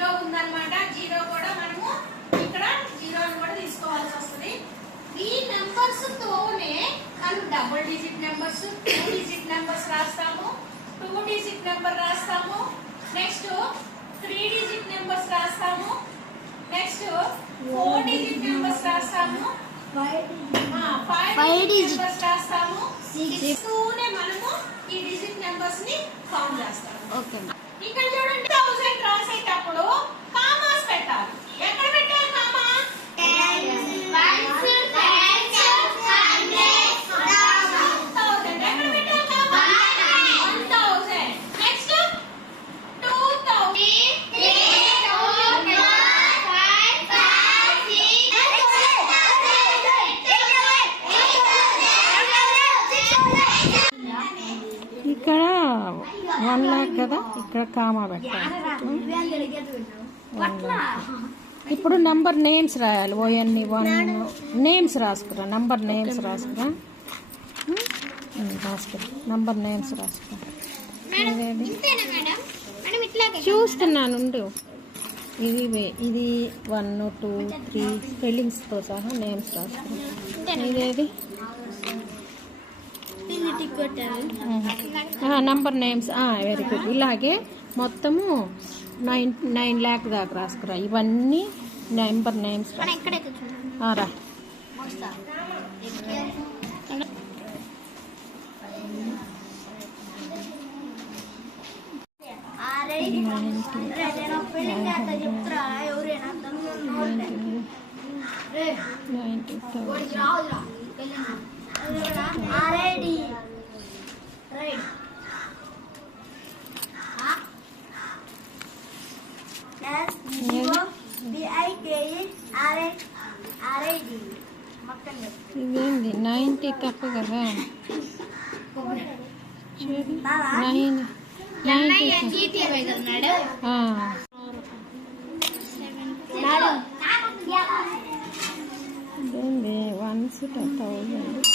Zero ఉందన్నమాట. Zero కూడా మనము ఇక్కడ జీరోని కూడా తీసుకోవాల్సి వస్తుంది. ఈ నెంబర్స్ తోనే మనం double digit numbers, 2 digit numbers రాస్తాము, 2 డిజిట్ నెంబర్ రాస్తాము, నెక్స్ట్ 3 డిజిట్ నెంబర్స్ రాస్తాము, నెక్స్ట్ 4 డిజిట్ నెంబర్స్ రాస్తాము, 5 డిజిట్ నెంబర్స్ రాస్తాము. 6 తోనే మనము ఈ డిజిట్ నెంబర్స్ ని కౌంట్ చేస్తాము. ఓకే. ఇక్కడ చూడండి 1000 రాసేటప్పుడు కామాస్ పెట్టాలి. ఎక్కడ పెట్టాలి కామా? 1000 ఎక్కడ పెట్టాలి కామా? 1000. నెక్స్ట్ 2000, ఇక్కడ 1 lakh కదా, ఇక్కడ కామా పెట్టాలి. ఇప్పుడు నంబర్ నేమ్స్ రాయాలి. ఓఎన్ఈ 1 నేమ్స్ రాసుకురా. నంబర్ నేమ్స్ రాసుకురా. నంబర్ నేమ్స్ రాసుకురా. చూస్తున్నాను ఉండు. ఇది 1 2 3 స్పెల్లింగ్స్తో సహా నేమ్స్ రాసుకురా. ఇదేది నంబర్ నేమ్స్. Very good. ఇలాగే మొత్తము 9 lakh దాకా రాసుకురా. ఇవన్నీ నెంబర్ నేమ్స్ రా. ఇదేంది 90 తప్పు కదా. 90 ఇదేంది 1 1000.